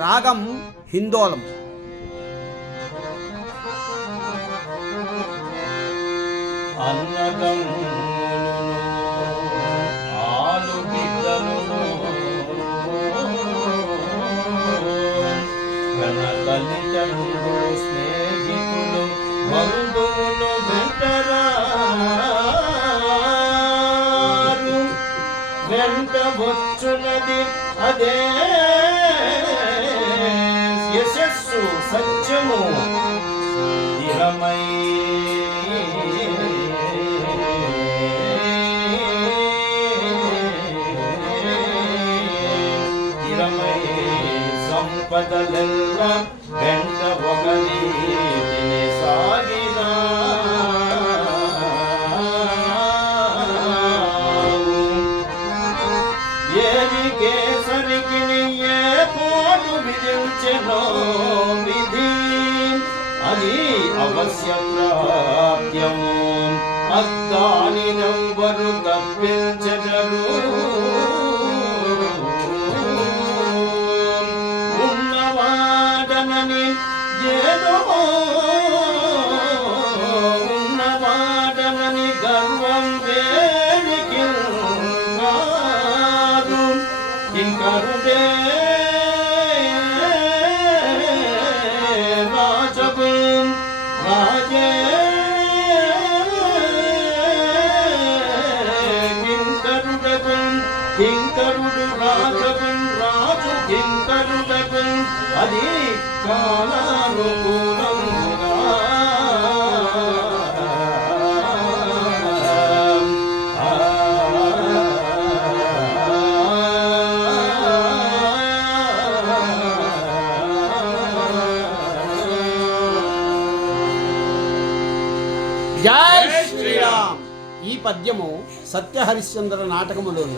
రాగం హిందోళం. ఆలు బిడ్డలు తల్లిదండ్రులు స్నేహితులు బంధువులు వెంట వచ్చున్నది అదే యశస్సు సత్యము స్థిరమై సంపదలెల్ల వెంట ఒక నీతిని సాగినా ఏది కేసరికి ఏ పోటు విధించెనో విధి అది అవశ్య ప్రాప్యము అద్దాని నెవ్వరు తప్పించెదరు. ఏదో ఉన్నవాడనని గర్వం వేడికి కాదు ఇంకరుడే రాజగు రాజే కింకరుడగు కింకరుడు రాజగు రాజు కింకరుడగు అది కాలానుకూలముగా జై శ్రీరామ్. ఈ పద్యము సత్యహరిశ్చంద్ర నాటకములోని